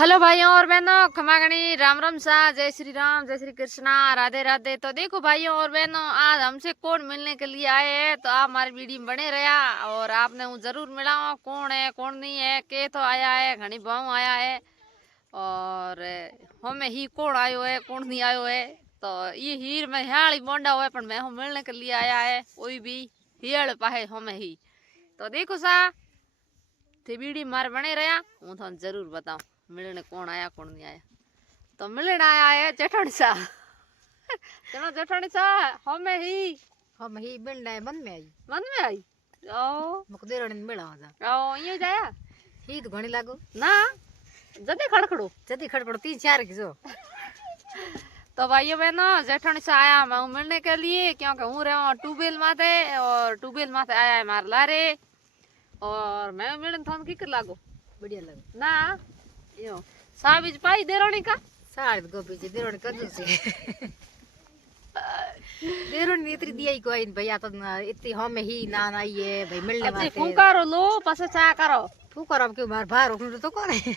Hello भाइयों और बहनों, खमागणी, राम राम सा, जय श्री राम, जय श्री कृष्णा, राधे राधे। तो देखो भाइयों और बहनों, आज हमसे कौन मिलने के लिए आए हैं, तो आप हमारी वीडियो में बने रहा और आपने वो जरूर मिला कौन है कौन नहीं है, के तो आया है, घनी भाव आया है और हमें ही कौन आयो है कौन नहीं आयो है। तो ये हीर में हियाली बोंडा हुआ पर मैं हम मिलने के लिए आया है, कोई भी हियाल पाए हमें ही। तो देखो सा थे वीडियो मारे बने रहा, हूँ तो जरूर बताऊँ मिलने कौन आया कौन नहीं आया। तो मिलने आया है जेठानी सा। चलो जेठानी सा हमें ही मिलना है मन में आई ओ मुकदेरण मिला जा ओ ये जाया ही तो घणी लागो ना जदे खड़खड़ो तीन चार की जो। तो भाइयों बहनों, जेठानी से आया मैं मिलने के लिए, क्योंकि हूँ रहा ट्यूबवेल माथे और ट्यूबवेल माथे आया है मार लारे और मैं मिलने थोन की कर लागो बढ़िया लागो ना यो साबिज पाई देरोनी का साड़ गोपी जी देरोनी कदू से देरोनी इतनी दिया ही कोई भैया तो इतनी हमें ही ना आई है भाई मिलने वाले फूकारो लो पसे चा करो फूकारो अब क्यों बाहर बाहर उठने तो कौन है।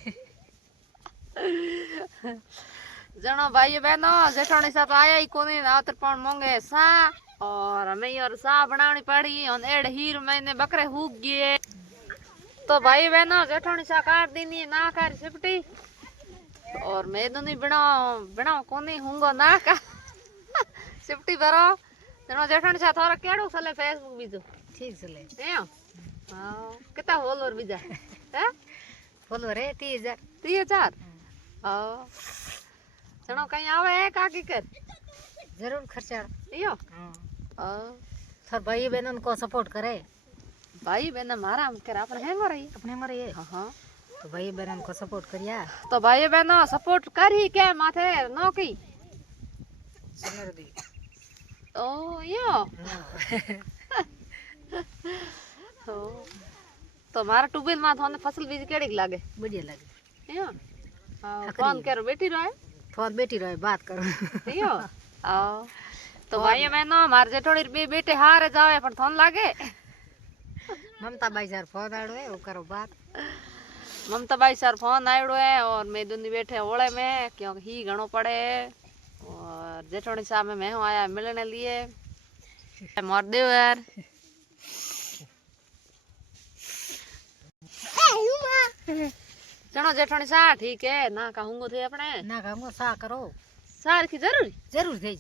जनो भाई बहनों, जेठानी सा तो आया ही कोनी ना पण मोंगे सा और हमें और सा बनानी पड़ी और एड हीर मैंने बकरे हुक गए। तो भाई बहनों, जेठानी सा काट दीनी ना कर सिपटी और मैं तो नहीं बनाओ कोनी हुंगो ना का सिपटी भरो। जनो जेठानी सा थोड़ा केड़ो चले फेसबुक बीजो ठीक चले ए हां कितना फॉलोअर बीजा है फॉलोअर है 30,000 हां जनो कहीं आवे है काकी कर जरूर खर्चा यो हां सर भाई बहनों को सपोर्ट करे भाई बहन हमारा हम कर अपन हैंगो रही अपने मरे ये हां तो भाई बहनों को सपोर्ट करिया तो भाई बहनों सपोर्ट कर ही के माथे नो की सुनर दी ओ यो तो मारा ट्यूबवेल में थोने फसल बीज केड़ी लागे बढ़िया लगे यो हां कौन करो बेटी रहे फोन बेटी रहे बात करो यो आओ तो भाई बहनों मार जेठोड़ी बे बेटे हारे जावे पर थोन लागे ममता बाई सर फोन आड़ो है वो करो बात ममता बाई सर फोन आयो है और मैं दुनी बैठे ओले में क्योंकि ही घणो पड़े और जेठोड़ी साहब में मैं हूँ आया मिलने लिए मोर देव यार चलो जेठोड़ी सा ठीक है ना कहूंगो थे अपने ना कहूंगो सा करो सार की जरूर थे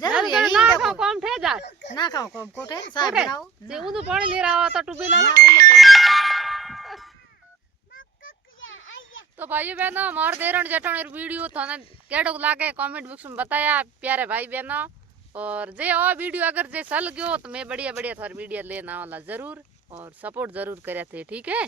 जरूर यही ना देखो। खाओ कौन थे जा ना खाओ कौन कोटे सा बनाओ जे उदू पानी ले रहा हो तो टुबेला ना तो भाई बहनों मोर देरण जेठोड़ी वीडियो थाने केड़ो लागे कमेंट बॉक्स में बताया प्यारे भाई बहनों। और जे और वीडियो अगर जे सल गयो तो मैं बढ़िया बढ़िया थार वीडियो लेना वाला जरूर और सपोर्ट जरूर करे थे ठीक है।